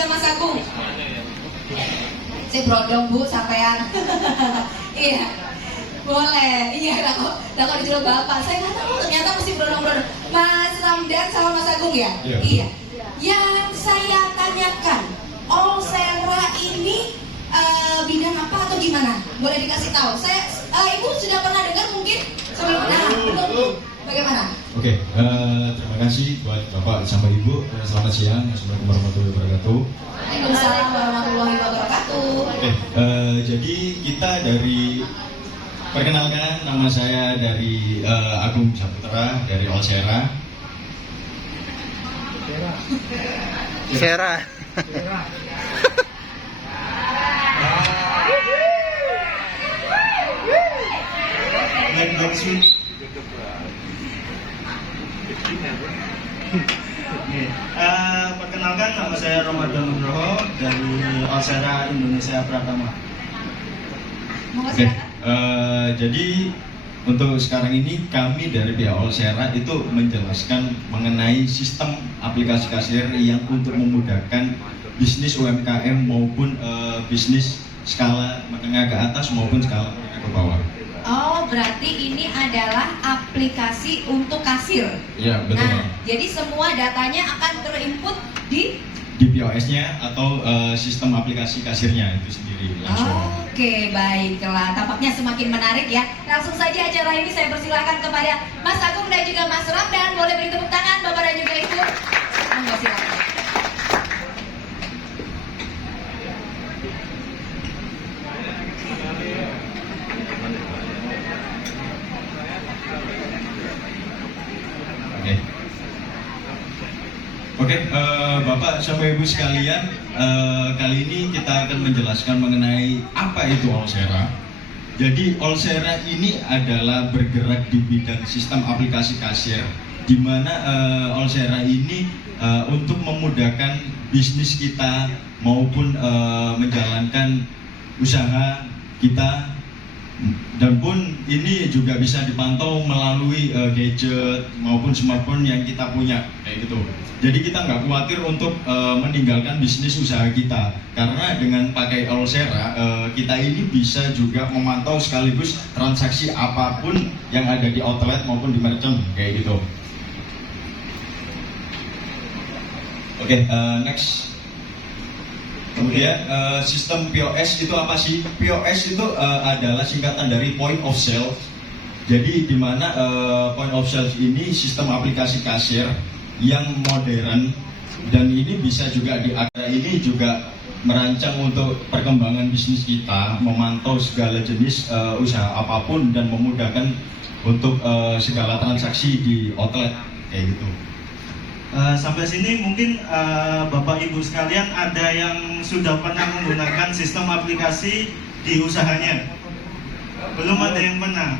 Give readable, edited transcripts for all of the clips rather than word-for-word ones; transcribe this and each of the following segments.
juga Mas Agung. Si brodong Bu sampean. Iya. Boleh. Iya, kok disuruh Bapak. Saya nggak tahu ternyata mesti brodong-brodong. Mas Ramdan sama Mas Agung ya? Iya. Yang saya tanyakan, Olsera ini bidang apa atau gimana? Boleh dikasih tahu. Ibu sudah pernah dengar mungkin sebelum belum. Bagaimana? Oke, terima kasih buat Bapak sama Ibu. Selamat siang. Assalamualaikum warahmatullahi wabarakatuh. Waalaikumsalam warahmatullahi wabarakatuh. Oke, jadi kita perkenalkan, nama saya dari Agung Saputra dari Olsera. Sera. Perkenalkan, nama saya Ramadan Nugroho dari Olsera Indonesia Pratama. Oke, jadi untuk sekarang ini kami dari pihak Olsera itu menjelaskan mengenai sistem aplikasi kasir yang untuk memudahkan bisnis UMKM maupun bisnis skala menengah ke atas maupun skala menengah ke bawah. Oh, berarti ini adalah aplikasi untuk kasir. Iya, betul. Nah, jadi semua datanya akan terinput di POS-nya atau sistem aplikasi kasirnya itu sendiri langsung. Oke, baiklah. Tampaknya semakin menarik ya. Langsung saja acara ini saya persilahkan kepada Mas Agung dan juga Mas Ramdan. Boleh beri tepuk tangan Bapak dan juga Ibu. Monggo silakan. Oke, Bapak sama Ibu sekalian, kali ini kita akan menjelaskan mengenai apa itu Olsera. Jadi Olsera ini adalah bergerak di bidang sistem aplikasi kasir, di mana Olsera ini untuk memudahkan bisnis kita maupun menjalankan usaha kita, dan pun ini juga bisa dipantau melalui gadget maupun smartphone yang kita punya kayak gitu. Jadi kita nggak khawatir untuk meninggalkan bisnis usaha kita, karena dengan pakai Olsera kita ini bisa juga memantau sekaligus transaksi apapun yang ada di outlet maupun di merchant kayak gitu. Oke, next. Kemudian sistem POS itu apa sih? POS itu adalah singkatan dari Point of Sale. Jadi di mana Point of Sale ini sistem aplikasi kasir yang modern, dan ini bisa juga ini juga merancang untuk perkembangan bisnis kita, memantau segala jenis usaha apapun dan memudahkan untuk segala transaksi di outlet kayak gitu. Sampai sini mungkin Bapak Ibu sekalian ada yang sudah pernah menggunakan sistem aplikasi di usahanya? Belum ada yang pernah?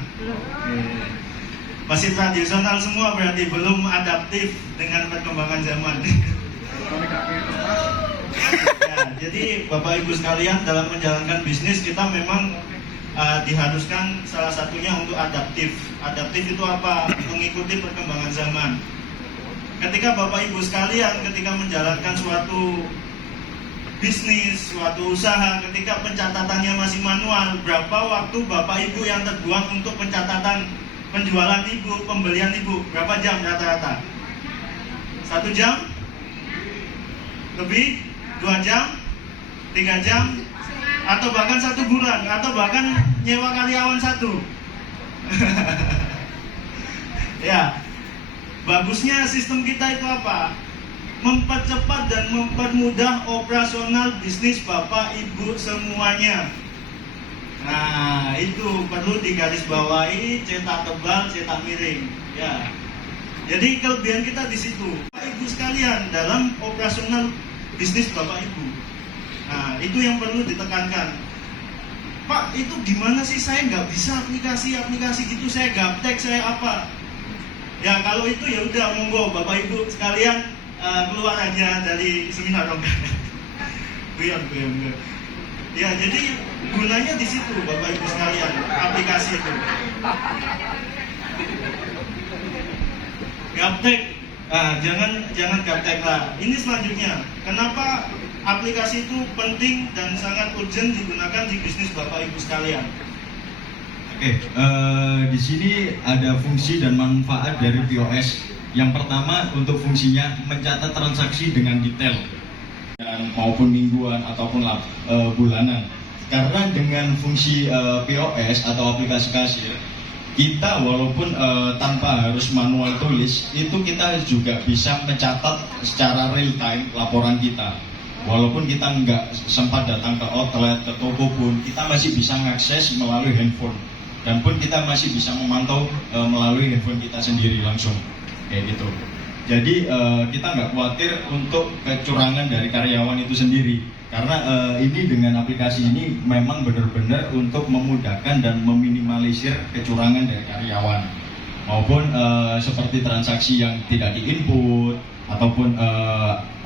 Masih tradisional semua, berarti belum adaptif dengan perkembangan zaman. Ya, jadi Bapak Ibu sekalian, dalam menjalankan bisnis kita memang diharuskan salah satunya untuk adaptif. Adaptif itu apa? Mengikuti perkembangan zaman. Ketika Bapak Ibu sekalian, ketika menjalankan suatu bisnis, suatu usaha, ketika pencatatannya masih manual, berapa waktu Bapak Ibu yang terbuang untuk pencatatan penjualan Ibu, pembelian Ibu? Berapa jam rata-rata? 1 jam? Lebih? 2 jam? 3 jam? Atau bahkan 1 bulan? Atau bahkan nyewa karyawan 1? Ya, bagusnya sistem kita itu apa? Mempercepat dan mempermudah operasional bisnis Bapak Ibu semuanya. Nah, itu perlu digarisbawahi, cetak tebal, cetak miring. Ya. Jadi kelebihan kita di situ. Bapak Ibu sekalian, dalam operasional bisnis Bapak Ibu. Nah, itu yang perlu ditekankan. Pak, itu gimana sih? Saya nggak bisa aplikasi gitu. Saya gaptek, saya apa? Ya, kalau itu ya udah, monggo Bapak Ibu sekalian keluar aja dari seminar dong. Guyon. Ya, jadi gunanya di situ Bapak Ibu sekalian, aplikasi itu. Gaptek, jangan gaptek lah. Ini selanjutnya, kenapa aplikasi itu penting dan sangat urgent digunakan di bisnis Bapak Ibu sekalian? Oke, di sini ada fungsi dan manfaat dari POS. Yang pertama, untuk fungsinya mencatat transaksi dengan detail dan maupun mingguan ataupun bulanan. Karena dengan fungsi POS atau aplikasi kasir, kita walaupun tanpa harus manual tulis, itu kita juga bisa mencatat secara real time laporan kita. Walaupun kita nggak sempat datang ke outlet, ke toko pun, kita masih bisa mengakses melalui handphone. Dan pun kita masih bisa memantau melalui handphone kita sendiri langsung, kayak gitu. Jadi kita nggak khawatir untuk kecurangan dari karyawan itu sendiri. Karena ini dengan aplikasi ini memang benar-benar untuk memudahkan dan meminimalisir kecurangan dari karyawan. Maupun seperti transaksi yang tidak diinput, ataupun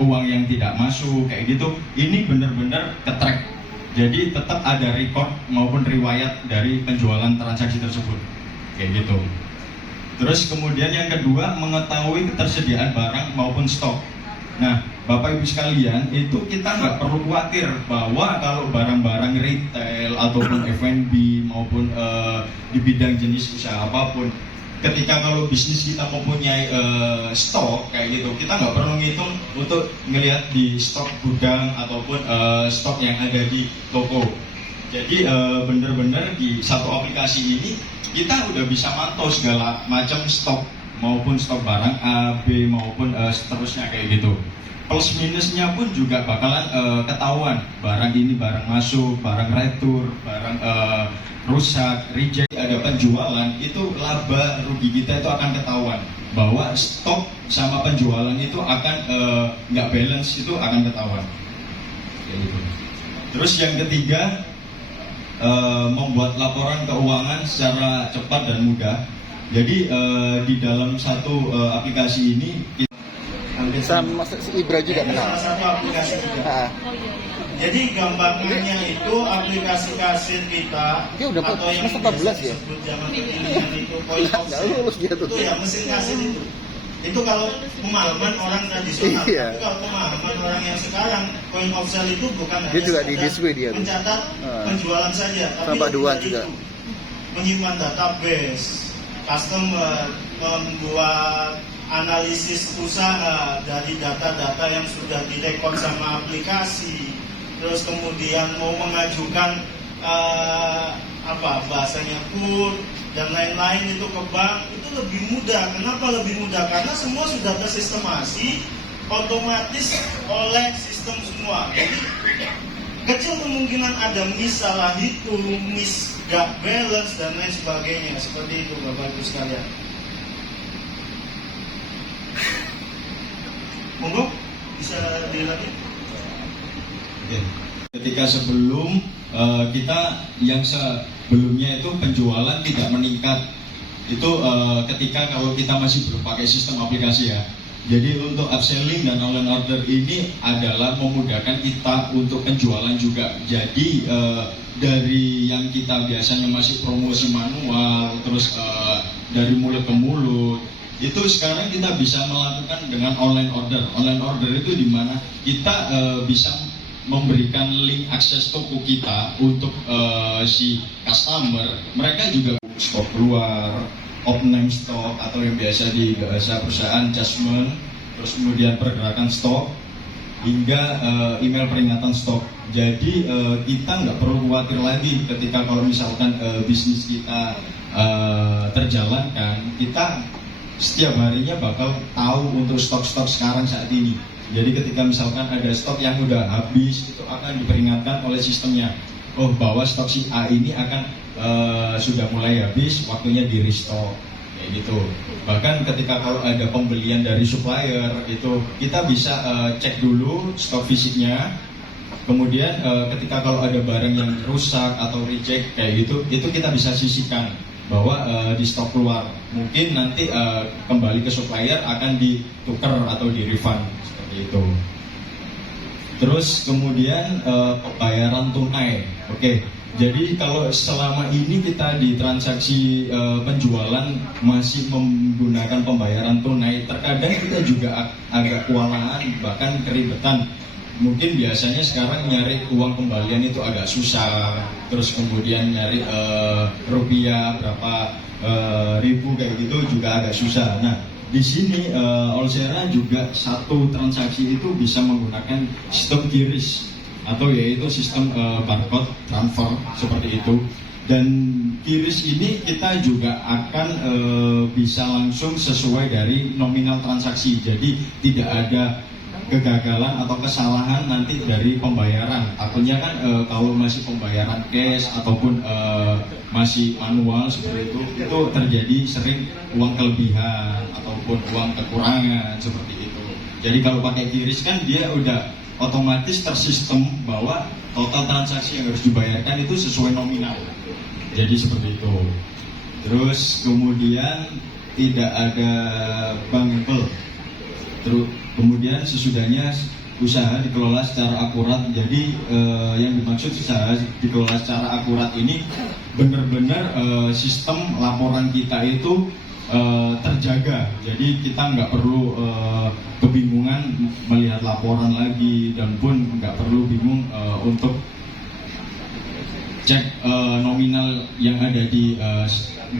uang yang tidak masuk kayak gitu, ini benar-benar ke-track. Jadi tetap ada record maupun riwayat dari penjualan transaksi tersebut kayak gitu. Terus kemudian yang kedua, mengetahui ketersediaan barang maupun stok. Nah, Bapak Ibu sekalian, itu kita nggak perlu khawatir bahwa kalau barang-barang retail ataupun F&B maupun di bidang jenis usaha apapun, ketika kalau bisnis kita mempunyai stok kayak gitu, kita nggak perlu ngitung untuk ngelihat di stok gudang ataupun stok yang ada di toko. Jadi benar-benar di satu aplikasi ini kita udah bisa mantau segala macam stok maupun stok barang A, B maupun seterusnya kayak gitu. Plus minusnya pun juga bakalan ketahuan, barang ini barang masuk, barang retur, barang rusak, reject, ada penjualan, itu laba rugi kita itu akan ketahuan, bahwa stok sama penjualan itu akan nggak balance, itu akan ketahuan kayak gitu. Terus yang ketiga, membuat laporan keuangan secara cepat dan mudah. Jadi di dalam satu aplikasi ini sama si Ibra juga kenal. Salah satu aplikasi juga. Jadi gambarannya itu aplikasi kasir kita Dia udah atau yang semester 14 ya? disebut zaman kekinian itu point of Nggak sale. lulus dia tuh. Itu ya mesin kasir itu. Itu kalau pemahaman orang tradisional. Iya. Tapi kalau pemahaman orang yang sekarang, point of sale itu bukan Dia hanya juga di sekedar display dia. mencatat penjualan saja, tapi Sama Pak lebih Duan dari juga. itu. Menyimpan database, customer, membuat analisis usaha dari data-data yang sudah direkod sama aplikasi. Terus kemudian mau mengajukan bahasanya pun dan lain-lain itu ke bank, itu lebih mudah. Kenapa lebih mudah? Karena semua sudah tersistemasi otomatis oleh sistem semua. Jadi kecil kemungkinan ada miss salah hitung, miss gak balance dan lain sebagainya. Seperti itu Bapak Ibu sekalian. Monggo bisa dilanjut. Oke. Ketika sebelum kita yang sebelumnya itu penjualan tidak meningkat, itu ketika kalau kita masih belum pakai sistem aplikasi ya. Jadi untuk upselling dan online order ini adalah memudahkan kita untuk penjualan juga. Jadi dari yang kita biasanya masih promosi manual, terus dari mulut ke mulut, itu sekarang kita bisa melakukan dengan online order. Online order itu di mana kita bisa memberikan link akses toko kita untuk si customer. Mereka juga stok keluar, off-name stok atau yang biasa di bahasa perusahaan adjustment, terus kemudian pergerakan stok hingga email peringatan stok. Jadi kita nggak perlu khawatir lagi ketika kalau misalkan bisnis kita terjalankan, kita setiap harinya bakal tahu untuk stok-stok sekarang saat ini. Jadi ketika misalkan ada stok yang udah habis, itu akan diperingatkan oleh sistemnya. Oh, bahwa stok si A ini akan sudah mulai habis, waktunya di restock kayak gitu. Bahkan ketika kalau ada pembelian dari supplier, itu kita bisa cek dulu stok fisiknya. Kemudian ketika kalau ada barang yang rusak atau reject kayak gitu, itu kita bisa sisihkan bahwa di stok keluar. Mungkin nanti kembali ke supplier akan ditukar atau di refund seperti itu. Terus kemudian pembayaran tunai. Oke. Jadi kalau selama ini kita di transaksi penjualan masih menggunakan pembayaran tunai, terkadang kita juga agak kewalahan bahkan keribetan mungkin biasanya sekarang nyari uang kembalian itu agak susah, terus kemudian nyari rupiah berapa ribu kayak gitu juga agak susah. Nah, di sini Olsera juga satu transaksi itu bisa menggunakan sistem QRIS atau yaitu sistem barcode transfer seperti itu. Dan QRIS ini kita juga akan bisa langsung sesuai dari nominal transaksi. Jadi tidak ada kegagalan atau kesalahan nanti dari pembayaran. Takutnya kan kalau masih pembayaran cash ataupun masih manual seperti itu terjadi sering uang kelebihan ataupun uang kekurangan seperti itu. Jadi kalau pakai QRIS kan dia udah otomatis tersistem bahwa total transaksi yang harus dibayarkan itu sesuai nominal. Jadi seperti itu. Terus kemudian tidak ada bank empel. Terus kemudian sesudahnya usaha dikelola secara akurat. Jadi yang dimaksud usaha dikelola secara akurat ini benar-benar sistem laporan kita itu terjaga. Jadi kita nggak perlu kebingungan melihat laporan lagi dan pun nggak perlu bingung untuk cek nominal yang ada di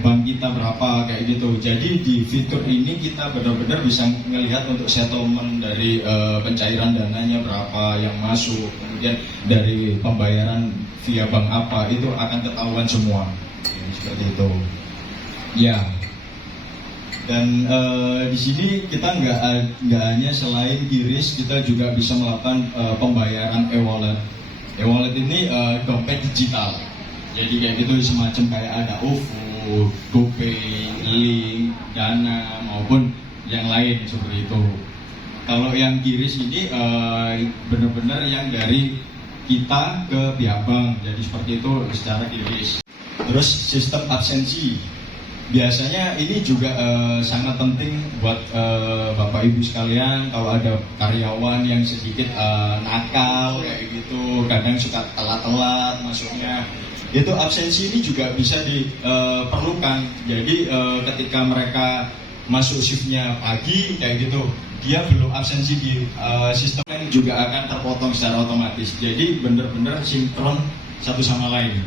bank kita berapa kayak gitu. Jadi di fitur ini kita benar-benar bisa melihat untuk settlement dari pencairan dananya berapa yang masuk, kemudian dari pembayaran via bank apa itu akan ketahuan semua. Seperti itu. Ya. Dan di sini kita nggak hanya selain QRIS, kita juga bisa melakukan pembayaran e-wallet. E-wallet ini dompet digital. Jadi kayak gitu semacam kayak ada OVO, GoPay, Link, Dana maupun yang lain seperti itu. Kalau yang QRIS ini benar-benar yang dari kita ke pihak bank. Jadi seperti itu secara QRIS. Terus sistem absensi. Biasanya ini juga sangat penting buat Bapak Ibu sekalian. Kalau ada karyawan yang sedikit nakal kayak gitu, kadang suka telat-telat masuknya, itu absensi ini juga bisa diperlukan. Jadi ketika mereka masuk shiftnya pagi kayak gitu, dia belum absensi di sistem yang juga akan terpotong secara otomatis. Jadi benar-benar sinkron satu sama lain.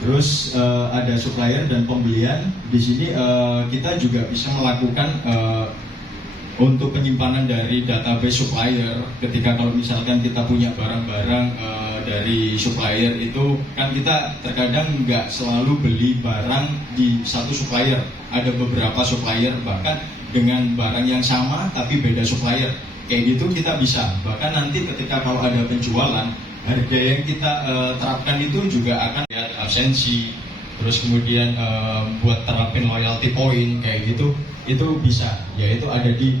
Terus ada supplier dan pembelian. Di sini kita juga bisa melakukan untuk penyimpanan dari database supplier. Ketika kalau misalkan kita punya barang-barang dari supplier itu kan kita terkadang nggak selalu beli barang di satu supplier. Ada beberapa supplier bahkan dengan barang yang sama tapi beda supplier. Kayak gitu kita bisa. Bahkan nanti ketika kalau ada penjualan, harga yang kita terapkan itu juga akan lihat absensi, terus kemudian buat terapin loyalty point kayak gitu, itu bisa, yaitu ada di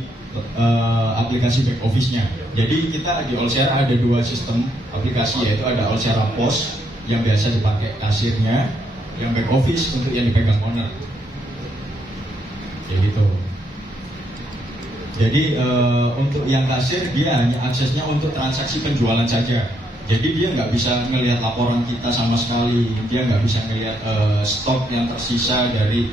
aplikasi back office-nya. Jadi kita di Olsera ada dua sistem aplikasi, yaitu ada Olsera Pos yang biasa dipakai kasirnya, yang back office untuk yang dipegang owner. Kayak gitu. Jadi untuk yang kasir dia hanya aksesnya untuk transaksi penjualan saja. Jadi dia nggak bisa melihat laporan kita sama sekali, dia nggak bisa melihat stok yang tersisa dari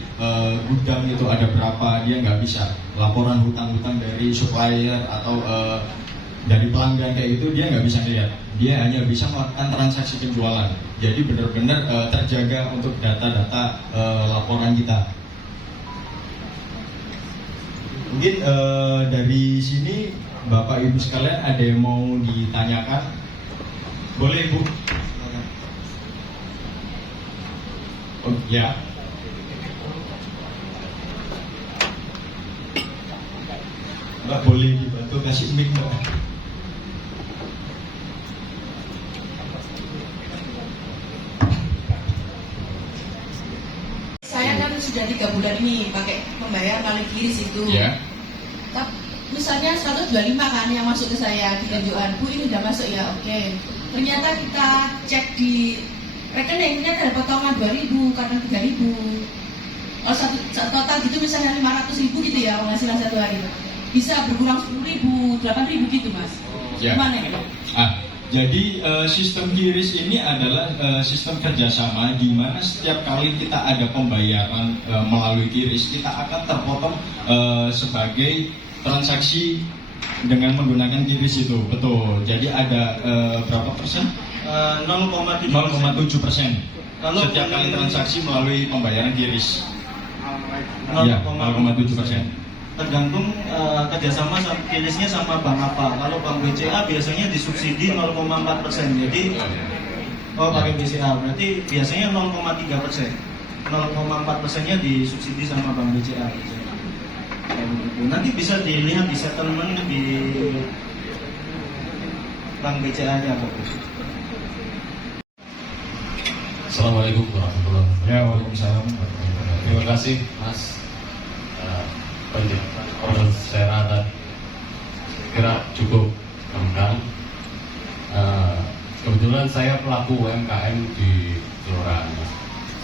gudang itu ada berapa, dia nggak bisa. Laporan hutang-hutang dari supplier atau dari pelanggan kayak gitu dia nggak bisa lihat. Dia hanya bisa melakukan transaksi penjualan. Jadi benar-benar terjaga untuk data-data laporan kita. Mungkin dari sini Bapak Ibu sekalian ada yang mau ditanyakan? Boleh Bu? Oh ya. Mbak boleh dibantu kasih mic Mbak. Saya kan sudah 3 bulan ini pakai membayar melalui QRIS itu. Ya. Misalnya 125 kan yang masuk ke saya di tunjukan, Bu ini udah masuk ya, oke. Ternyata kita cek di rekening, ternyata ada potongan 2.000, kadang 3.000. Kalau total gitu misalnya 500.000 gitu ya penghasilan satu hari. Bisa berkurang 10.000, 8.000 gitu Mas. Ya. Gimana ya? Jadi sistem QRIS ini adalah sistem kerjasama di mana setiap kali kita ada pembayaran melalui QRIS, kita akan terpotong sebagai transaksi dengan menggunakan QRIS itu, betul. Jadi ada berapa persen? 0,7%. 0,7% Kalau setiap kali transaksi melalui pembayaran QRIS. 0,7%. Tergantung kerjasama QRIS-nya sama bank apa. Kalau bank BCA biasanya disubsidi 0,4%. Jadi pakai BCA berarti biasanya 0,3%. 0,4%-nya disubsidi sama bank BCA. Nanti bisa dilihat di settlement di bank BCA-nya. Assalamualaikum warahmatullahi wabarakatuh. Ya, waalaikumsalam. Terima kasih Mas penjelasan saya dan kira cukup lengkap. Kebetulan saya pelaku UMKM di Kelurahan,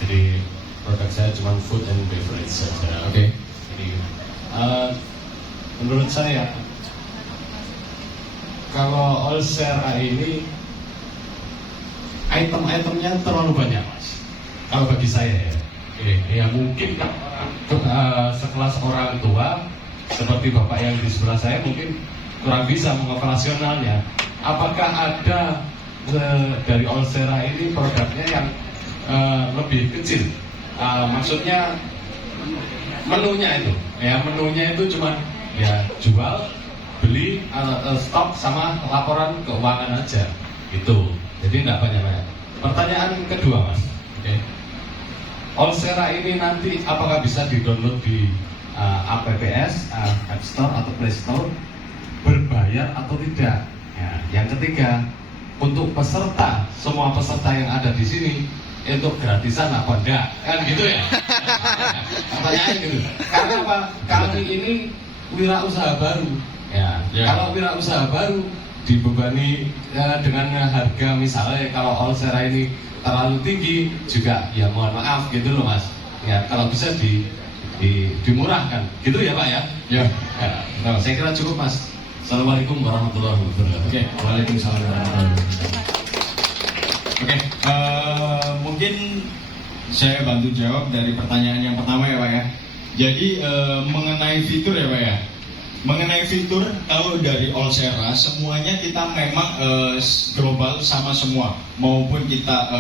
jadi produk saya cuma food and beverage saja. Oke. Jadi menurut saya kalau Olsera ini item-itemnya terlalu banyak, Mas. Kalau bagi saya ya mungkin sekelas orang tua seperti bapak yang di sebelah saya mungkin kurang bisa mengoperasionalnya. Apakah ada dari Olsera ini produknya yang lebih kecil? Maksudnya menunya itu cuma ya jual, beli, stok sama laporan keuangan aja gitu. Jadi tidak banyak-banyak. Pertanyaan kedua, Mas. Okay. Olsera ini nanti apakah bisa di-download di APPS, App Store atau Play Store, berbayar atau tidak? Ya, yang ketiga, untuk peserta, semua peserta yang ada di sini itu gratisan apa enggak? Kan gitu ya? Pertanyaan gitu. Karena apa? Kami ini wirausaha baru. Ya. Kalau wirausaha baru dibebani dengan harga misalnya kalau Olsera ini terlalu tinggi juga ya mohon maaf gitu loh Mas ya, kalau bisa dimurahkan gitu ya Pak ya. Nah, saya kira cukup Mas. Assalamualaikum warahmatullahi wabarakatuh. Oke, waalaikumsalam warahmatullahi wabarakatuh. Oke, mungkin saya bantu jawab dari pertanyaan yang pertama ya Pak ya. Jadi mengenai fitur ya Pak ya. Mengenai fitur, kalau dari Olsera semuanya kita memang global sama semua, maupun kita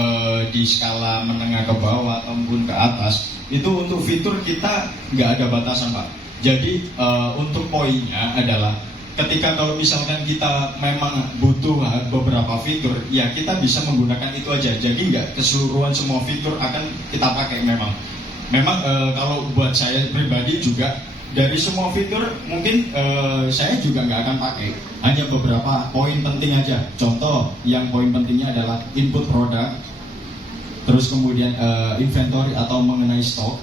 di skala menengah ke bawah ataupun ke atas, itu untuk fitur kita nggak ada batasan Pak. Jadi untuk poinnya adalah ketika kalau misalkan kita memang butuh beberapa fitur, ya kita bisa menggunakan itu aja. Jadi nggak keseluruhan semua fitur akan kita pakai memang. Memang kalau buat saya pribadi juga, dari semua fitur mungkin saya juga nggak akan pakai, hanya beberapa poin penting aja. Contoh yang poin pentingnya adalah input produk, terus kemudian inventory atau mengenai stok,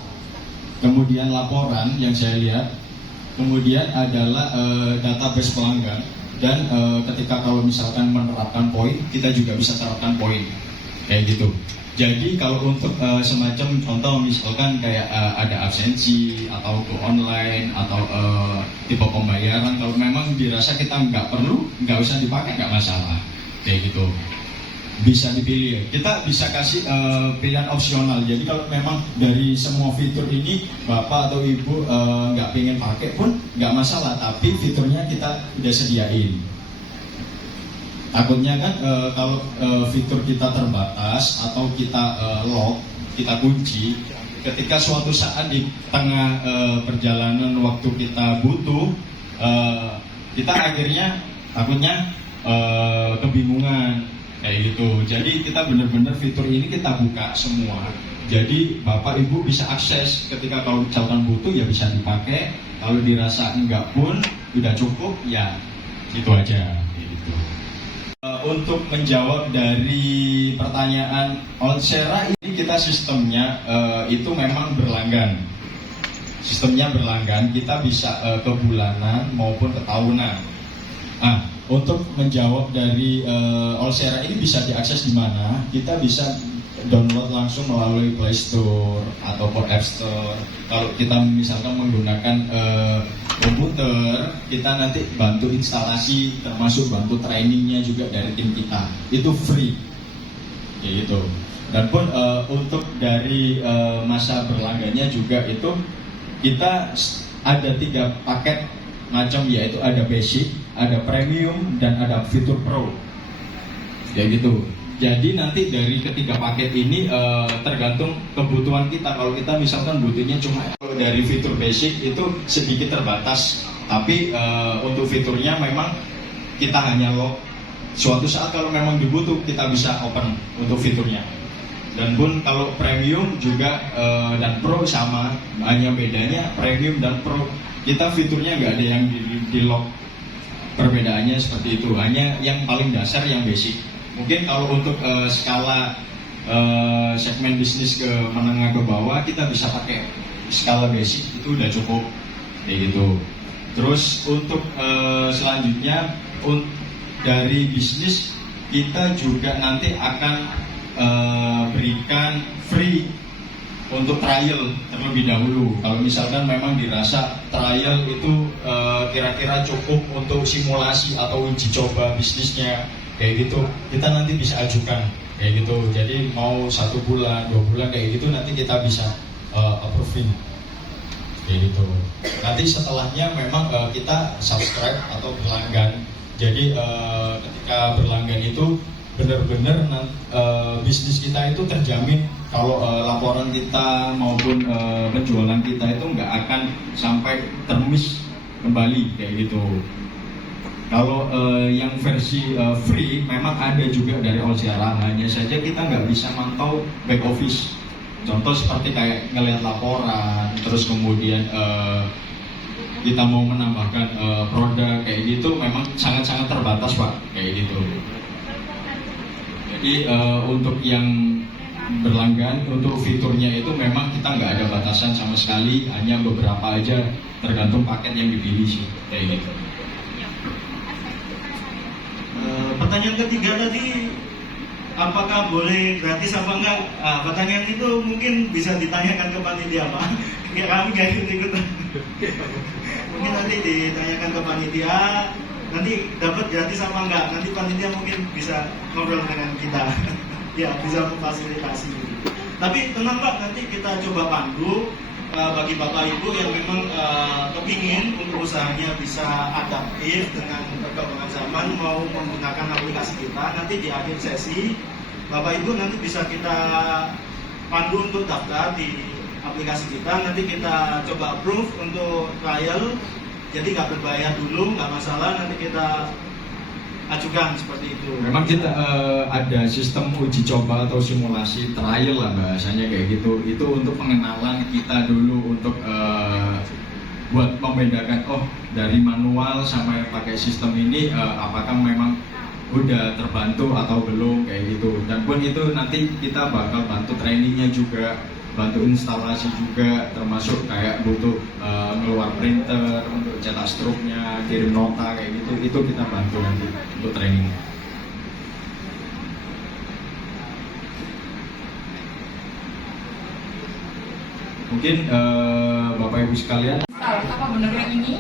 kemudian laporan yang saya lihat, kemudian adalah database pelanggan, dan ketika kalau misalkan menerapkan poin, kita juga bisa terapkan poin kayak gitu. Jadi kalau untuk semacam contoh misalkan kayak ada absensi atau ke online atau tipe pembayaran, kalau memang dirasa kita nggak perlu, nggak usah dipakai, nggak masalah kayak gitu. Bisa dipilih, kita bisa kasih pilihan opsional. Jadi kalau memang dari semua fitur ini bapak atau ibu nggak pengen pakai pun nggak masalah, tapi fiturnya kita udah sediain. Takutnya kan kalau fitur kita terbatas atau kita lock, kita kunci, ketika suatu saat di tengah perjalanan waktu kita butuh, kita akhirnya takutnya kebingungan kayak gitu. Jadi kita benar-benar fitur ini kita buka semua. Jadi bapak ibu bisa akses, ketika kalau misalkan butuh ya bisa dipakai. Kalau dirasa enggak pun udah cukup ya itu aja. Gitu. Untuk menjawab dari pertanyaan Olsera ini, kita sistemnya itu memang berlanggan. Sistemnya berlanggan, kita bisa ke bulanan maupun ke tahunan. Nah, untuk menjawab dari Olsera ini bisa diakses di mana? Kita bisa download langsung melalui Play Store ataupun App Store. Kalau kita misalkan menggunakan komputer, kita nanti bantu instalasi, termasuk bantu trainingnya juga dari tim kita. Itu free, kayak gitu. Dan pun untuk dari masa berlanggannya juga itu kita ada 3 paket macam, yaitu ada basic, ada premium, dan ada fitur pro. Ya gitu. Jadi nanti dari ketiga paket ini tergantung kebutuhan kita. Kalau kita misalkan butuhnya cuma dari fitur basic itu sedikit terbatas, tapi untuk fiturnya memang kita hanya lock. Suatu saat kalau memang dibutuh kita bisa open untuk fiturnya. Dan pun kalau premium juga dan pro sama, hanya bedanya premium dan pro kita fiturnya nggak ada yang di lock. Perbedaannya seperti itu, hanya yang paling dasar yang basic. Mungkin kalau untuk skala segmen bisnis ke menengah ke bawah kita bisa pakai skala basic, itu udah cukup kayak gitu. Terus untuk selanjutnya dari bisnis kita juga nanti akan berikan free untuk trial terlebih dahulu. Kalau misalkan memang dirasa trial itu kira-kira cukup untuk simulasi atau uji coba bisnisnya kayak gitu, kita nanti bisa ajukan kayak gitu. Jadi mau 1 bulan, 2 bulan kayak gitu nanti kita bisa approving kayak gitu. Nanti setelahnya memang kita subscribe atau berlanggan. Jadi ketika berlanggan itu benar-benar bisnis kita itu terjamin. Kalau laporan kita maupun penjualan kita itu nggak akan sampai termiss kembali kayak gitu. Kalau yang versi free memang ada juga dari Olsera, hanya saja kita nggak bisa mantau back office. Contoh seperti kayak ngelihat laporan, terus kemudian kita mau menambahkan produk kayak gitu, memang sangat-sangat terbatas Pak, kayak gitu. Jadi untuk yang berlanggan, untuk fiturnya itu memang kita nggak ada batasan sama sekali, hanya beberapa aja tergantung paket yang dipilih sih, kayak gitu. Pertanyaan ketiga tadi, apakah boleh gratis apa enggak? Pertanyaan itu mungkin bisa ditanyakan ke panitia Pak. Kami nggak ikut-ikutan. Mungkin nanti ditanyakan ke panitia, nanti dapat gratis apa enggak? Nanti panitia mungkin bisa ngobrol dengan kita. Ya, bisa memfasilitasi. Tapi tenang Pak, nanti kita coba pandu bagi Bapak Ibu yang memang kepingin untuk usahanya bisa adaptif dengan perkembangan zaman, mau menggunakan aplikasi kita. Nanti di akhir sesi Bapak Ibu nanti bisa kita pandu untuk daftar di aplikasi kita. Nanti kita coba approve untuk trial, jadi nggak berbayar dulu, nggak masalah. Nanti kita ajukan seperti itu. Memang kita ada sistem uji coba atau simulasi trial lah bahasanya kayak gitu. Itu untuk pengenalan kita dulu, untuk buat membedakan dari manual sampai pakai sistem ini apakah memang udah terbantu atau belum kayak gitu. Dan pun itu nanti kita bakal bantu trainingnya juga, bantu instalasi juga, termasuk kayak butuh ngeluar printer untuk cetak struknya, kirim nota kayak gitu, itu kita bantu nanti untuk training. Mungkin Bapak Ibu sekalian, Apa benar yang ini?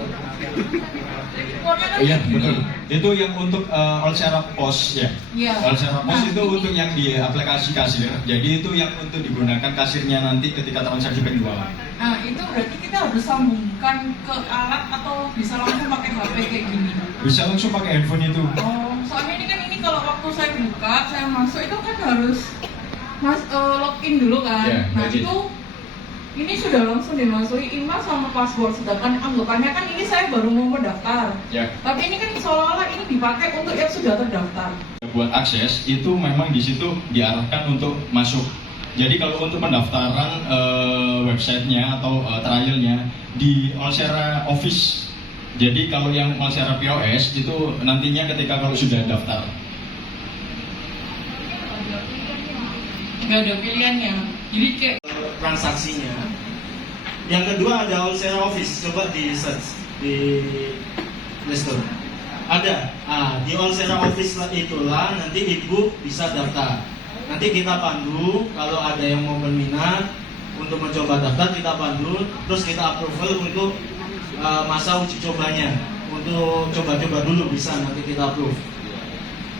iya betul. Itu yang untuk Olsera Pos ya. Iya. Olsera Pos itu untuk yang di aplikasi kasir. Jadi itu yang untuk digunakan kasirnya nanti ketika transaksi penjualan. Nah, itu berarti kita harus sambungkan ke alat atau bisa langsung pakai HP kayak gini? Bisa langsung pakai handphone itu. Oh, soalnya ini kan kalau waktu saya buka, saya masuk itu kan harus login dulu kan. Ya, nah, login. itu ini sudah langsung dimasuki email sama password, sedangkan anggapannya kan ini saya baru mau mendaftar. Ya. Tapi ini kan seolah-olah ini dipakai untuk yang sudah terdaftar. Buat akses itu memang di situ diarahkan untuk masuk. Jadi kalau untuk pendaftaran websitenya atau trialnya di Olsera Office. Jadi kalau yang Olsera POS itu nantinya ketika kalau sudah daftar. Nggak ada pilihannya. Jadi kayak Transaksinya. Yang kedua ada Olsera Office, coba di search di Play Store. Ada. Di Olsera Office itulah nanti Ibu bisa daftar. Nanti kita pandu, kalau ada yang mau berminat untuk mencoba daftar kita pandu, terus kita approval untuk masa uji cobanya. Untuk coba-coba dulu bisa, nanti kita approve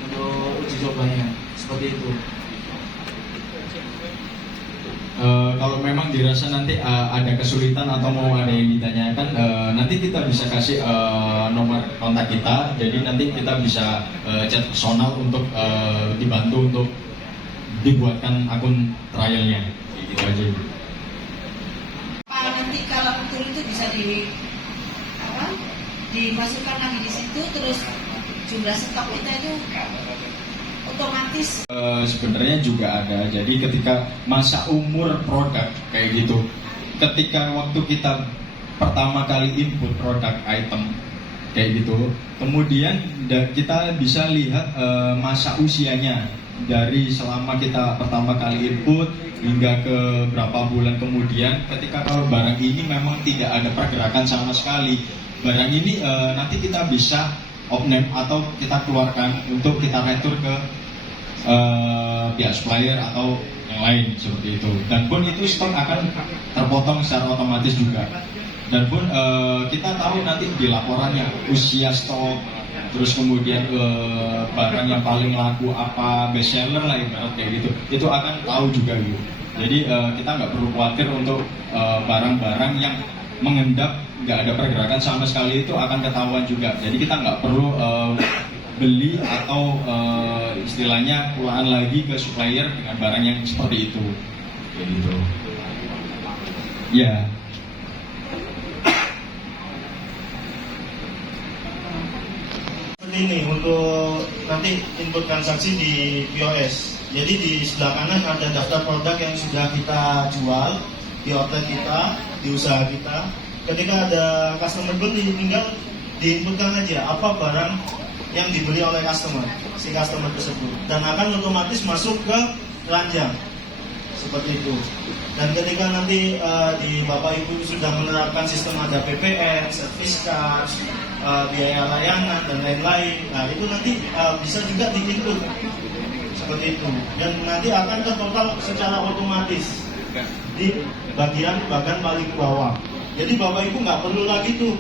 untuk uji cobanya. Seperti itu. kalau memang dirasa nanti ada kesulitan atau mau ada yang ditanyakan, nanti kita bisa kasih nomor kontak kita. Jadi nanti kita bisa chat personal untuk dibantu untuk dibuatkan akun trialnya. Gitu aja. Nanti kalau betul itu bisa dimasukkan lagi di situ, terus jumlah stok kita itu otomatis. Sebenarnya juga ada. Jadi ketika masa umur produk kayak gitu, ketika waktu kita pertama kali input produk item kayak gitu, kemudian kita bisa lihat masa usianya dari selama kita pertama kali input hingga ke berapa bulan kemudian. Ketika kalau barang ini memang tidak ada pergerakan sama sekali, barang ini nanti kita bisa off-name atau kita keluarkan untuk kita retur ke pihak supplier atau yang lain seperti itu. Dan pun itu stok akan terpotong secara otomatis juga. Dan pun kita tahu nanti di laporannya usia stok, terus kemudian barang yang paling laku apa, best seller lah ibarat kayak gitu, itu akan tahu juga gitu. Jadi kita nggak perlu khawatir untuk barang-barang yang mengendap nggak ada pergerakan sama sekali, itu akan ketahuan juga. Jadi kita nggak perlu beli atau istilahnya pulaan lagi ke supplier dengan barang yang seperti itu kayak gitu ya. Ini untuk nanti input transaksi di POS. Jadi di sebelah kanan ada daftar produk yang sudah kita jual di outlet kita, di usaha kita. Ketika ada customer beli, tinggal diinputkan aja apa barang yang dibeli oleh si customer tersebut, dan akan otomatis masuk ke ranjang seperti itu. Dan ketika nanti di Bapak Ibu sudah menerapkan sistem ada PPN, service charge, biaya layanan dan lain-lain, nah itu nanti bisa juga di-input seperti itu, dan nanti akan tertotal secara otomatis di bagian paling bawah. Jadi Bapak Ibu nggak perlu lagi tuh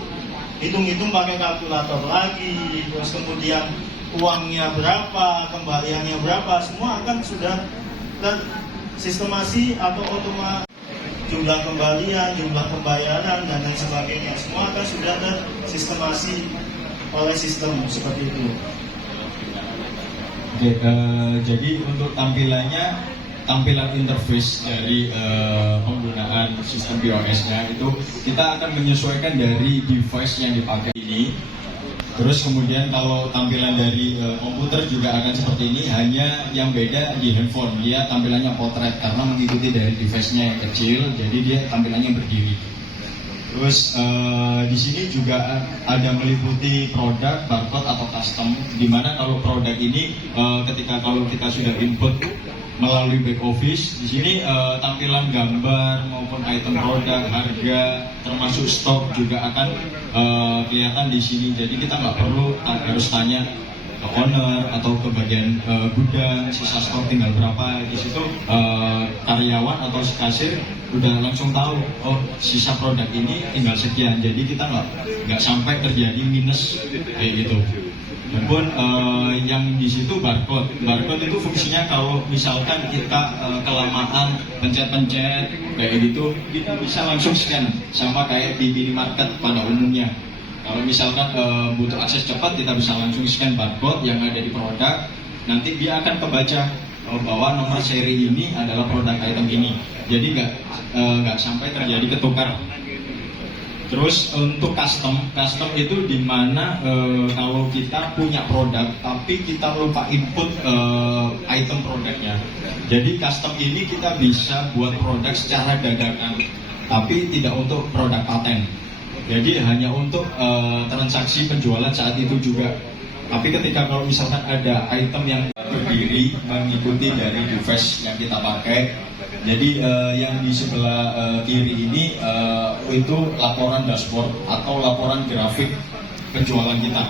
hitung-hitung pakai kalkulator lagi, terus kemudian uangnya berapa, kembaliannya berapa, semua akan sudah tersistemasi atau otomatis. Jumlah kembalian, jumlah pembayaran dan lain sebagainya, semua akan sudah tersistemasi oleh sistem seperti itu. Oke, jadi untuk tampilan interface dari penggunaan sistem POS-nya itu kita akan menyesuaikan dari device yang dipakai ini. Terus kemudian kalau tampilan dari komputer juga akan seperti ini, hanya yang beda di handphone dia tampilannya potret karena mengikuti dari device-nya yang kecil, jadi dia tampilannya berdiri. Terus di sini juga ada meliputi produk, barcode atau custom, dimana kalau produk ini ketika kalau kita sudah input melalui back office, di sini tampilan gambar maupun item produk, harga, termasuk stok juga akan kelihatan di sini. Jadi kita nggak perlu harus tanya ke owner atau ke bagian gudang sisa stok tinggal berapa. Di situ karyawan atau si kasir udah langsung tahu, oh sisa produk ini tinggal sekian. Jadi kita nggak sampai terjadi minus kayak gitu. Dan pun yang di situ barcode itu fungsinya kalau misalkan kita kelamaan pencet-pencet kayak gitu, kita bisa langsung scan sama kayak di minimarket pada umumnya. Kalau misalkan butuh akses cepat, kita bisa langsung scan barcode yang ada di produk, nanti dia akan kebaca bahwa nomor seri ini adalah produk item ini. Jadi nggak sampai terjadi ketukar. Terus untuk custom itu dimana kalau kita punya produk tapi kita lupa input item produknya. Jadi custom ini kita bisa buat produk secara dadakan, tapi tidak untuk produk paten. Jadi hanya untuk transaksi penjualan saat itu juga. Tapi ketika kalau misalkan ada item yang berdiri mengikuti dari device yang kita pakai, jadi yang di sebelah kiri ini itu laporan dashboard atau laporan grafik penjualan kita.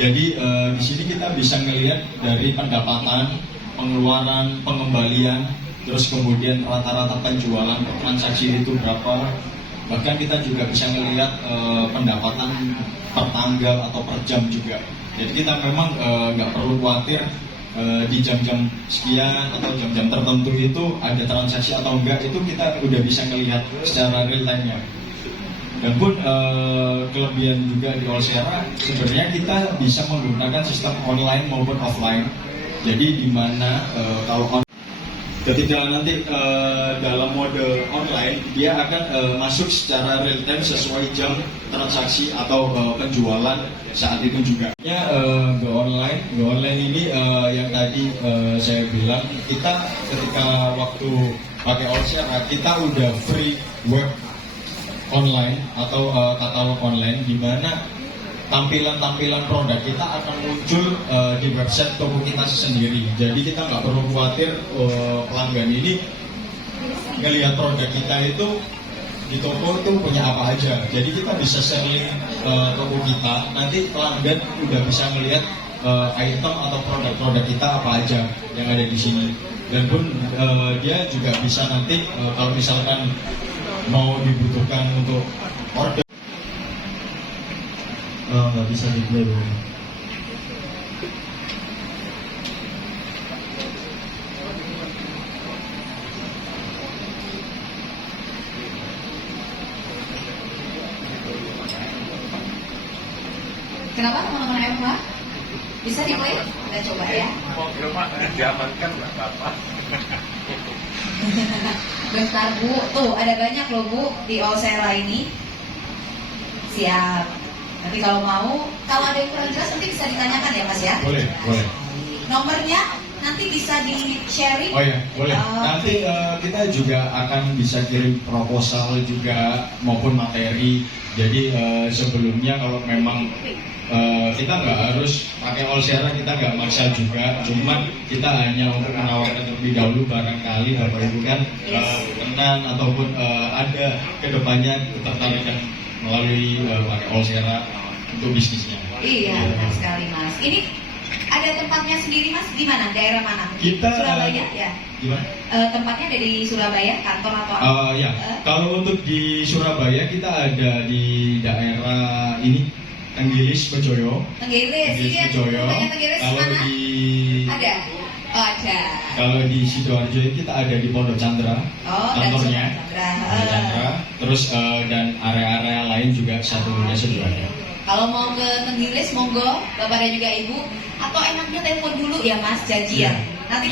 Jadi di sini kita bisa melihat dari pendapatan, pengeluaran, pengembalian, terus kemudian rata-rata penjualan per transaksi itu berapa. Bahkan kita juga bisa melihat pendapatan per tanggal atau per jam juga. Jadi kita memang nggak perlu khawatir di jam-jam sekian atau jam-jam tertentu itu ada transaksi atau enggak, itu kita udah bisa ngelihat secara real time-nya. Dan pun kelebihan juga di Olsera sebenarnya kita bisa menggunakan sistem online maupun offline. Jadi di mana kalau ketika nanti dalam mode online dia akan masuk secara real time sesuai jam transaksi atau penjualan saat itu juga. Ya, go online ini yang tadi saya bilang, kita ketika waktu pakai Olsera kita udah free web online atau katalog online, di mana tampilan-tampilan produk kita akan muncul di website toko kita sendiri. Jadi kita nggak perlu khawatir pelanggan ini ngelihat produk kita itu di toko itu punya apa aja. Jadi kita bisa sharing toko kita, nanti pelanggan udah bisa melihat item atau produk-produk kita apa aja yang ada di sini. Dan pun dia juga bisa nanti kalau misalkan mau dibutuhkan untuk order, nggak bisa di-play dulu. Kenapa teman-teman Eva? Bisa di-play? Kita coba ya. Mau ke rumah diamankan nggak apa-apa. Bentar Bu, tuh ada banyak loh Bu di Olsera ini. Siap. Nanti kalau mau, kalau ada yang kurang jelas nanti bisa ditanyakan ya Mas ya. Boleh. Nomornya nanti bisa di-sharing. Oh ya, boleh. Nanti kita juga akan bisa kirim proposal juga maupun materi. Jadi sebelumnya kalau memang kita nggak harus pakai Olsera, kita nggak maksa juga, cuman kita hanya untuk menawarkan terlebih dahulu, barangkali Bapak Ibu kan kenal ataupun ada kedepannya ketertarikan melalui pakai Olsera untuk bisnisnya. Iya, benar sekali Mas. Ini ada tempatnya sendiri Mas, di mana? Daerah mana? Kita Surabaya ya. Gimana? Tempatnya ada di Surabaya, kantor atau apa? Ya, kalau untuk di Surabaya kita ada di daerah ini Tenggilis, Bejoyo. Tenggilis, iya. Bejoyo. Tenggilis Kalau mana? di Ada. Oh, ada. Kalau di Sidoarjo kita ada di Pondok Chandra, Oh, kantornya. dan Pondok Chandra. Terus dan area-area lain juga satunya juga ada. Kalau mau ke Tenggilis, monggo, Bapak dan juga Ibu. Atau enaknya telepon dulu ya Mas, janjian. Nanti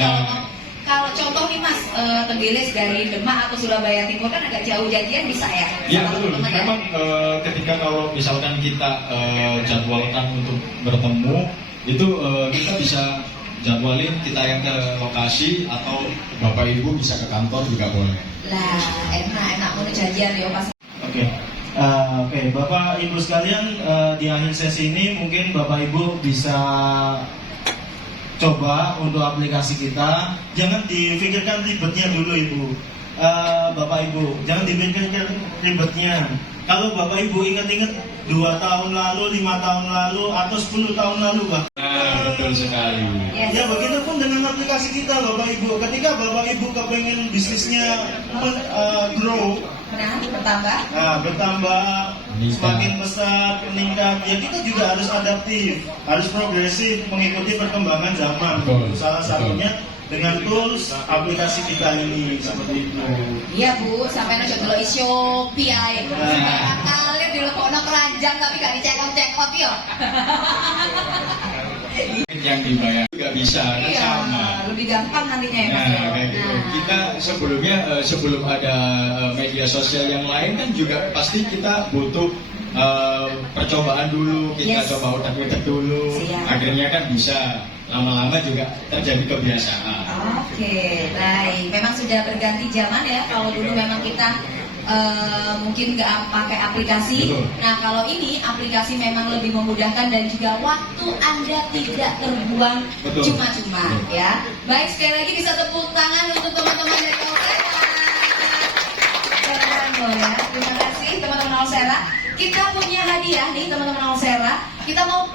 kalau contoh nih Mas, Tenggilis dari Demak atau Surabaya Timur kan agak jauh, janjian bisa ya? Iya Sama betul. teman-teman ya? Memang ketika kalau misalkan kita jadwalkan untuk bertemu, itu kita bisa jadwalin kita yang ke lokasi atau Bapak Ibu bisa ke kantor juga boleh. Lah, enak mau janjian ya pas. Oke, Bapak Ibu sekalian, di akhir sesi ini mungkin Bapak Ibu bisa coba untuk aplikasi kita. Jangan difikirkan ribetnya dulu Ibu. Bapak Ibu, jangan dipikirkan ribetnya. Kalau Bapak Ibu ingat-ingat 2 tahun lalu, 5 tahun lalu, atau 10 tahun lalu Betul sekali. Yes. Ya begitu pun dengan aplikasi kita Bapak Ibu. Ketika Bapak Ibu kepengen bisnisnya grow, bertambah, semakin besar, meningkat, ya kita juga harus adaptif, harus progresif, mengikuti perkembangan zaman. Salah satunya dengan tools aplikasi kita ini seperti itu. Iya Bu, sampai nonton dulu Shopee ae. Kalian dulu kok keranjang tapi gak dicekot-cekot yo. Yang dibayar nggak bisa, Iya, sama. lebih gampang nantinya ya Mas. Nah, kayak gitu. Kita sebelumnya sebelum ada media sosial yang lain kan juga pasti kita butuh percobaan dulu, kita Yes. coba utak-utak dulu. Siap. Akhirnya kan bisa lama-lama juga terjadi kebiasaan. Oke, baik. Memang sudah berganti zaman ya. Kalau dulu memang kita mungkin nggak pakai aplikasi. Betul. Nah, kalau ini aplikasi memang lebih memudahkan dan juga waktu Anda tidak terbuang Betul. cuma-cuma ya. Baik, sekali lagi bisa tepuk tangan untuk teman-teman dari Olsera. Keren loh ya. Terima kasih teman-teman Olsera. Kita punya hadiah nih teman-teman Olsera. Kita mau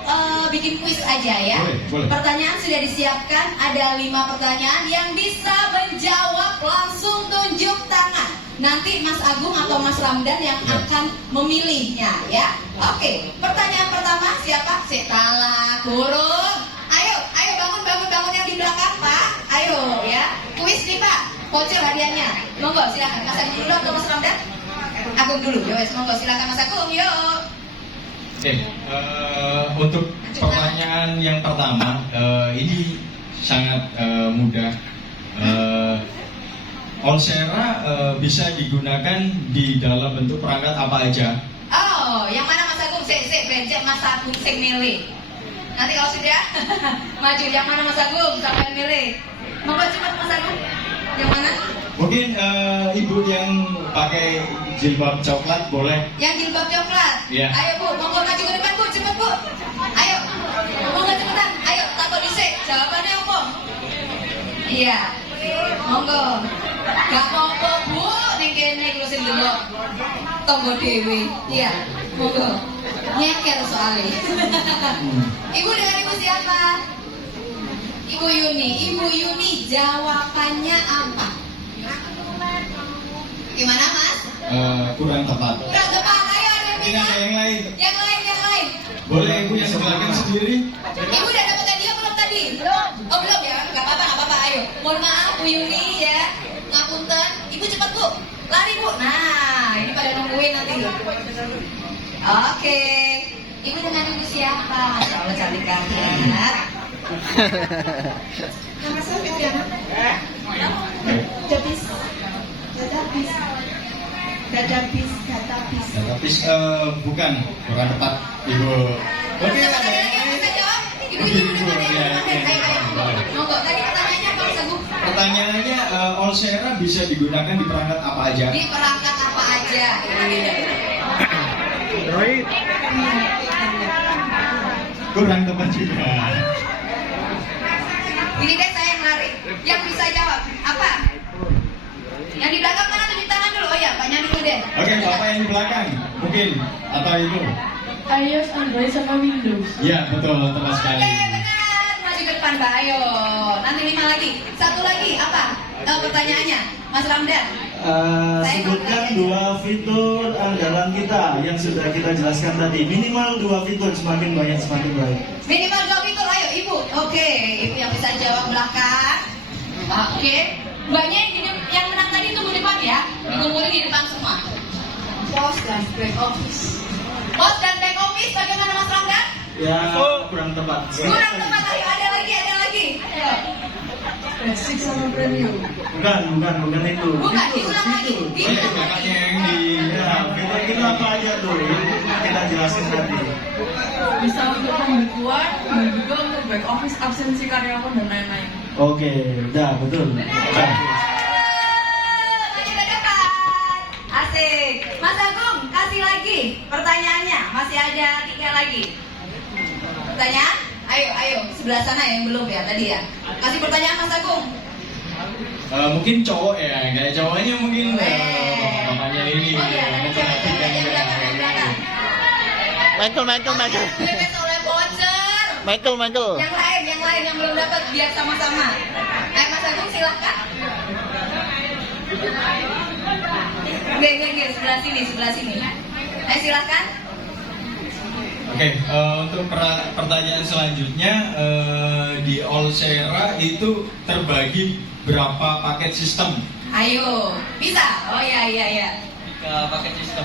bikin kuis aja ya. Boleh. Pertanyaan sudah disiapkan. Ada 5 pertanyaan yang bisa menjawab langsung tunjuk tangan. Nanti Mas Agung atau Mas Ramdan yang akan memilihnya ya. Oke, pertanyaan pertama siapa? Setala Kurung. Ayo bangun. bangun yang di belakang Pak. Ayo ya. Kuis nih Pak. Voucher hadiahnya. Monggo silakan. Mas Agung dulu atau Mas Ramdan? Agung dulu. Yo wes monggo silakan Mas Agung. Yuk. Oke, untuk pertanyaan yang pertama, ini sangat mudah. Allsera bisa digunakan di dalam bentuk perangkat apa aja? Oh, yang mana Mas Agung? Sik, becek Mas Agung sing milih. Nanti kalau sudah maju, yang mana Mas Agung? Sampai milih. Monggo cepat Mas Agung. Yang mana? Mungkin ibu yang pakai jilbab coklat boleh. Yang jilbab coklat. Iya. Ayo Bu, monggo maju ke depan Bu, cepat Bu. Ayo. Monggo cepetan. Ayo, takut dhisik. Jawabannya apa? Iya. Monggo. Gak apa-apa Bu, ning kene iku sing delok. Tonggo dhewe. Iya. Monggo. Nyeker soalnya. Ibu dengan Ibu siapa? Ibu Yuni. Ibu Yuni jawabannya apa? Gimana Mas? Kurang tepat. Kurang tepat. Ayo ada yang Ini bisa. ada yang lain. Yang lain. Boleh ibu yang sebelahkan sendiri? Ibu udah dapat hadiah belum tadi? Belum. Oh belum ya? Gak apa-apa. Ayo. Mohon maaf Bu Yuni ya. Ngapunten. Ibu cepat Bu. Lari Bu. Nah, ini pada nungguin nanti. Oke. Ibu dengan Ibu siapa? Kalau cantik banget. Nama saya Fitriana. Dadabis. Tapi bukan, kurang tepat ibu. Oke, Cepat ada ada yang lagi yang lain? bisa jawab? Ibu depan ya. Ayo. Monggo. Tadi pertanyaannya apa Mas Agung? Pertanyaannya, Allsera bisa digunakan di perangkat apa aja? Di perangkat apa aja? Kurang tepat juga. Ini deh saya yang lari. Yang bisa jawab apa? Yang di belakang mana tunjuk tangan dulu? Oh ya, Pak Nyanyi dulu deh. Oke, bapak yang di belakang, mungkin atau ibu? iOS, Android, sama Windows. Iya, betul, tepat sekali. Oke, benar. Maju ke depan, Mbak. Ayo. Nanti 5 lagi. Satu lagi apa? Pertanyaannya, Mas Ramdan. Sebutkan 2 fitur andalan kita yang sudah kita jelaskan tadi. Minimal 2 fitur, semakin banyak semakin baik. Minimal 2 fitur. Ayo, Ibu. Oke, Ibu yang bisa jawab belakang. Oke. Mbaknya yang menang tadi tunggu di depan ya. Dikumpulin di depan semua. Pos dan back office. Pos dan back office bagaimana Mas Ramdan? Ya, kurang tepat. Kurang tepat. Ayo, ada lagi. Ayo. Basic sama premium. Bukan itu. Bukan, diulang lagi. Oke, kakaknya yang di... Ya, fitur kita apa aja tuh? Yang kita jelasin tadi. Bisa untuk pembukuan dan juga untuk back office, absensi karyawan dan lain-lain. Oke, udah betul. Udah. Maju ke depan. Asik. Mas Agung, kasih lagi pertanyaannya. Masih ada 3 lagi. Pertanyaan? Ayo. Sebelah sana yang belum ya tadi ya. Kasih pertanyaan Mas Agung. Mungkin cowok ya, kayak cowoknya mungkin bapaknya ini. Oh iya, tapi cewek-cewek yang belakang. Michael. Bebas oleh voucher. Michael. Yang lain yang belum dapat biar sama-sama. Ayo Mas Agung silahkan. Nggak, sebelah sini. Ayo silahkan. Oke, untuk pertanyaan selanjutnya, di Allsera itu terbagi berapa paket sistem? Ayo, bisa? Oh iya. 3 paket sistem.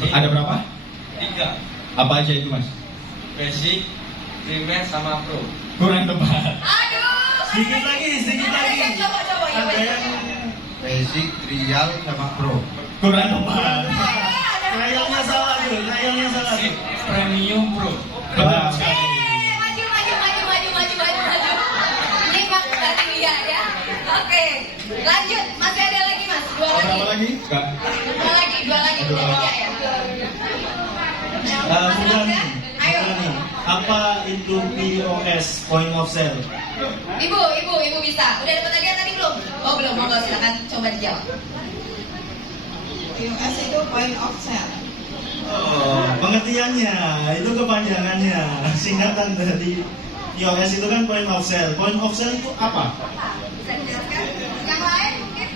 Basic, Ada berapa? 3. Apa aja itu mas? Basic, Premier sama Pro. Kurang tepat. Aduh. Sedikit lagi. Coba ya. Ada yang Basic, trial, sama pro. Kurang tepat. trialnya salah tuh, Premium Pro. Betul sekali. Maju. Nyimak tadi dia ya. Oke, lanjut. Masih ada lagi mas? Dua Berapa lagi. lagi? Kak? Dua lagi. Udah 3 ya. Bukan nih. Ayo. Apa itu POS, point of sale? Ibu bisa. Udah dapat hadiah tadi belum? Oh belum. Monggo silakan coba dijawab. POS itu point of sale. Oh, pengertiannya itu kepanjangannya, singkatan dari POS itu kan point of sale. Point of sale itu apa? Bisa dijelaskan? Yang lain mungkin?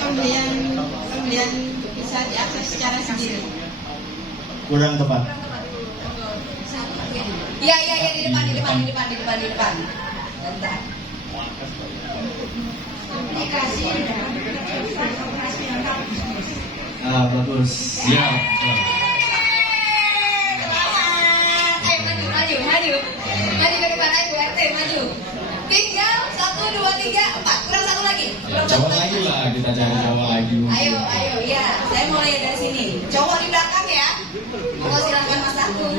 Pembelian bisa diakses secara sendiri. Kurang tepat. Iya, di depan. Bentar. Bagus. Ya. Maju ke depan ayo Bu RT, maju. Tinggal 1, 2, 3, 4, kurang satu lagi. Ya, cowok lagi lah, kita cari cowok lagi. Ayo, ya. Saya mulai dari sini. Cowok di belakang ya. Monggo silahkan Mas Agung.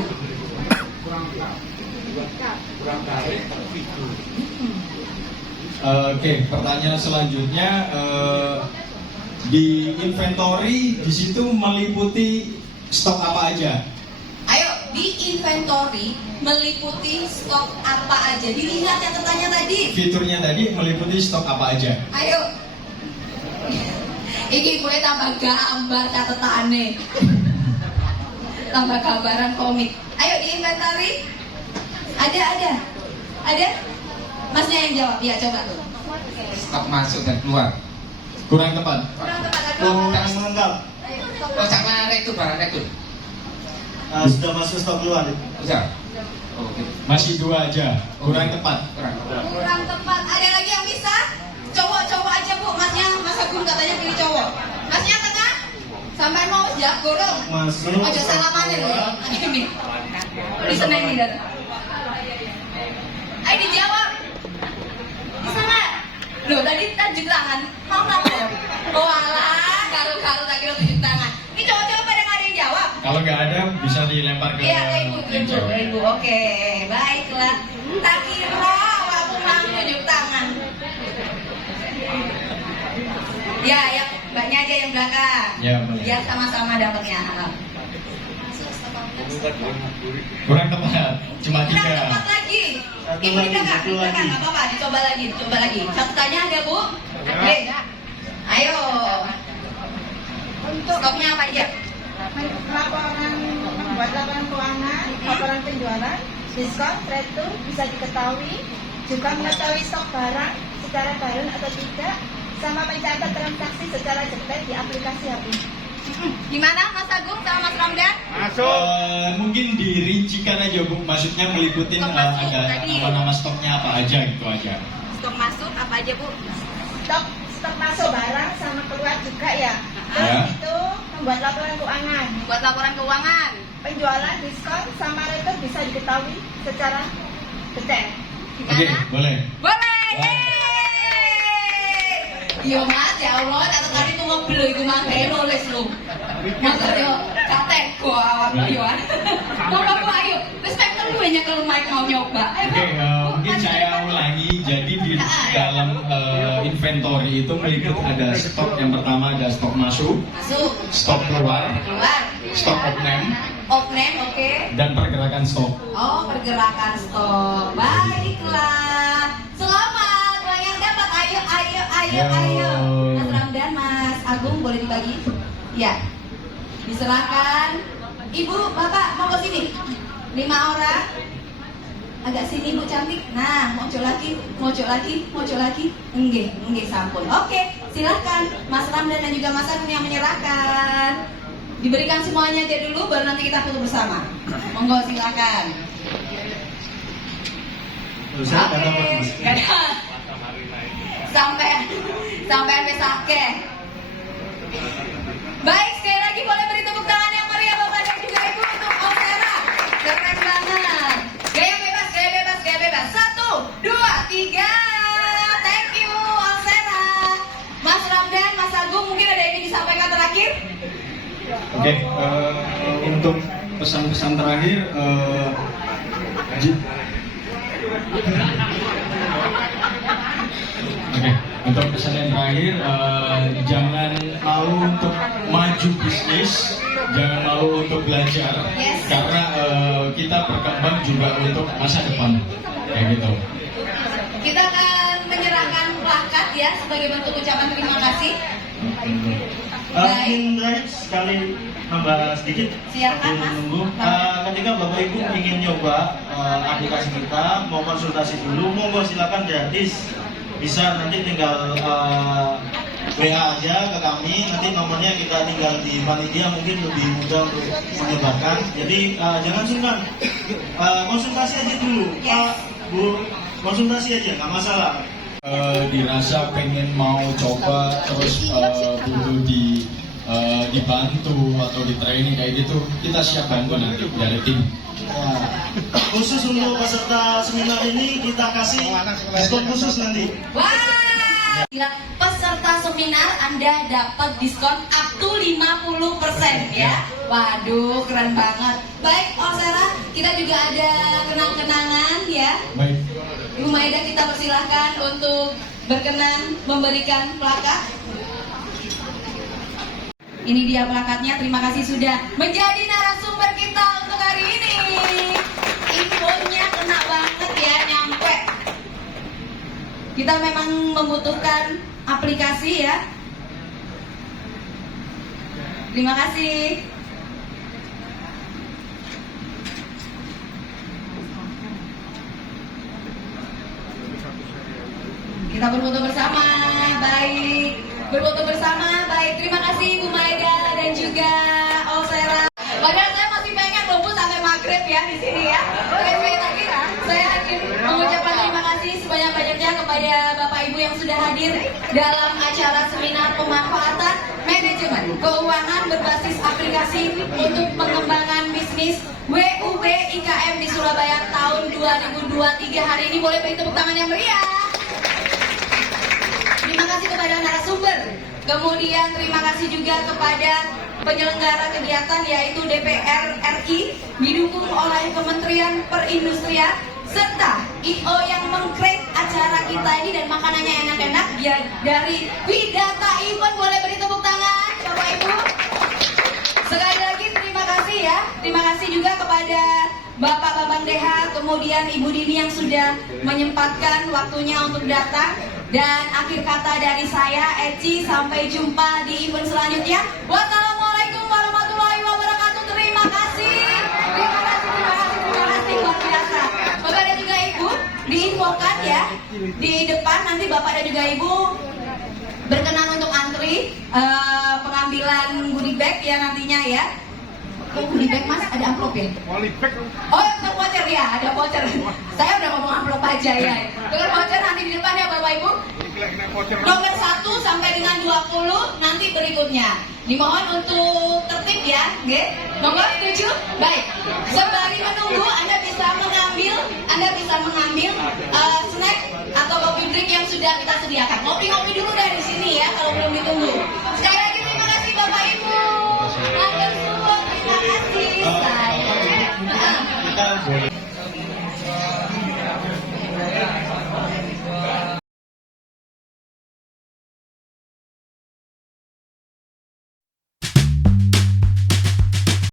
Oke, pertanyaan selanjutnya di inventory di situ meliputi stok apa aja? Ayo, di inventory meliputi stok apa aja? Dilihat catatannya tadi. Fiturnya tadi meliputi stok apa aja? Ayo. Iki gue tambah gambar catatane. Tambah gambaran komik. Ayo di inventory. Ada? Masnya yang jawab. Ya, coba tuh. Stok masuk dan keluar. Kurang tepat. Kurang tepat ada. Kurang lengkap. Ayo, stok Oh, sama itu barangnya itu. Sudah masuk stok keluar. Bisa. Oh, gitu. Masih 2 aja. Kurang tepat. Kurang tepat. Ada lagi yang bisa? Cowok aja Bu. Masnya, Mas Agung katanya pilih cowok. Masnya tengah. Sampai mau ya gorong. Masuk. Ojo salamanin loh. Ini. Di sana ini dan. Ayo dijawab. Bisa nggak? Loh tadi tunjuk tangan. Mau nggak? Oh alah, garu-garu tak kira tunjuk tangan. Ini cowok-cowok pada nggak ada yang jawab. Kalau nggak ada bisa dilempar ke Iya, yang cewek. ibu. Oke, baiklah. Tak kira aku mau tunjuk tangan. Ya, mbaknya aja yang belakang. Ya, boleh. Biar sama-sama dapatnya. Kurang tepat. Cuma Kurang 3. tepat lagi. Satu Ibu lagi, di belakang, satu lagi. nggak apa-apa. Dicoba lagi. Catatannya ada Bu? Oke. Ayo. Stoknya apa aja? Laporan membuat laporan keuangan, laporan penjualan, diskon, retur bisa diketahui, juga mengetahui stok barang secara barun atau tidak, sama mencatat transaksi secara detail di aplikasi HP. Gimana Mas Agung sama Mas Ramdan? Mungkin dirincikan aja Bu. Maksudnya meliputin Stok masuk ada tadi. nama stoknya apa aja gitu aja. Stok masuk apa aja Bu? Stok masuk barang sama keluar juga ya. Terus Ya. itu membuat laporan keuangan, Buat laporan keuangan. penjualan, diskon, sama retur bisa diketahui secara detail. Oke, Gimana? boleh. Boleh. Wah. Yo Mas, ya Allah, catatan itu mobil lo, itu mah kayak nulis lo. Mas yo, katek gua awak yo. Bapak ayo, respect lu banyak kalau Mike mau nyoba. Ayo, Oke, Bu. mungkin Mas, saya ulangi. Jadi di dalam inventory itu meliputi ada stok. Yang pertama ada stok masuk, Masuk, stok keluar, keluar. stok off-name, Off-name, oke. dan pergerakan stok. Oh, pergerakan stok. Baiklah. Selamat. Uang yang dapat. Ayo. Mas Ramdan, Mas Agung boleh dibagi? Ya. Diserahkan. Ibu, Bapak mau ke sini. 5 orang. Agak sini Bu cantik. Nah, mojok lagi. Enggak sampun. Oke, silahkan Mas Ramdan dan juga Mas Agung yang menyerahkan. Diberikan semuanya aja dulu, baru nanti kita foto bersama. Monggo silakan. Saya nggak dapat, Mas. Gak ada. Sampai besake. Baik, sekali lagi boleh beri tepuk tangan yang meriah Bapak dan juga Ibu untuk Olsera. Keren banget. Gaya bebas. 1, 2, 3. Thank you Olsera. Mas Ramdan, Mas Agung, mungkin ada yang ingin disampaikan terakhir? Oke, untuk pesan-pesan terakhir, untuk pesan yang terakhir, jangan malu untuk maju bisnis, jangan malu untuk belajar, Yes. karena kita berkembang juga untuk masa depan, kayak gitu. Kita akan menyerahkan plakat ya sebagai bentuk ucapan terima kasih. Mungkin terakhir sekali nambah sedikit. Silakan, Mas. Menunggu. Ketika Bapak Ibu ingin nyoba aplikasi kita, mau konsultasi dulu, monggo silakan gratis. Bisa nanti tinggal WA aja ke kami, nanti nomornya kita tinggal di panitia, mungkin lebih mudah untuk menyebarkan. Jadi jangan sungkan, konsultasi aja dulu, Pak, Bu, konsultasi aja, nggak masalah. Dirasa pengen mau coba terus butuh dibantu atau di training kayak gitu, kita siap bantu nanti dari tim. Khusus untuk peserta seminar ini kita kasih diskon khusus nanti. Wah, gila. Peserta seminar Anda dapat diskon up to 50% ya. Waduh, keren banget. Baik, Olsera, kita juga ada kenang-kenangan ya. Baik. Ibu Maida, kita persilahkan untuk berkenan memberikan plakat. Ini dia plakatnya, terima kasih sudah menjadi narasumber kita untuk hari ini. Infonya kena banget ya, nyampe. Kita memang membutuhkan aplikasi ya. Terima kasih. Kita berfoto bersama, baik. Berfoto bersama, baik. Terima kasih Bu Maida dan juga Olsera. Padahal saya masih pengen nunggu sampai maghrib ya di sini ya. Oke, sekali lagi saya ingin mengucapkan terima kasih sebanyak-banyaknya kepada Bapak Ibu yang sudah hadir dalam acara seminar pemanfaatan manajemen keuangan berbasis aplikasi untuk pengembangan bisnis WUB IKM di Surabaya tahun 2023. Hari ini boleh beri tepuk tangan yang meriah. Terima kasih kepada narasumber. Kemudian terima kasih juga kepada penyelenggara kegiatan yaitu DPR RI didukung oleh Kementerian Perindustrian serta IO yang meng-create acara kita ini dan makanannya enak-enak ya, dari Widata Event. Boleh beri tepuk tangan Bapak Ibu. Sekali lagi terima kasih ya. Terima kasih juga kepada Bapak Bambang Deha, kemudian Ibu Dini yang sudah menyempatkan waktunya untuk datang. Dan akhir kata dari saya, Eci, sampai jumpa di event selanjutnya. Wassalamualaikum warahmatullahi wabarakatuh. Terima kasih. Terima kasih, terima kasih, terima kasih. Luar biasa. Bapak dan juga Ibu, diinfokan ya. Di depan nanti Bapak dan juga Ibu berkenan untuk antri pengambilan goodie bag ya nantinya ya. Oh, goodie bag Mas, ada amplop ya? Oh, ada voucher ya, ada voucher. Saya udah ngomong amplop aja ya. Dengan voucher nanti di depan ya Bapak Ibu. Nomor 1 sampai dengan 20 nanti berikutnya. Dimohon untuk tertib ya, nggih. Nomor 7. Baik. Sembari menunggu Anda bisa mengambil snack atau kopi drink yang sudah kita sediakan. Ngopi-ngopi dulu dari sini ya kalau belum ditunggu. Sekali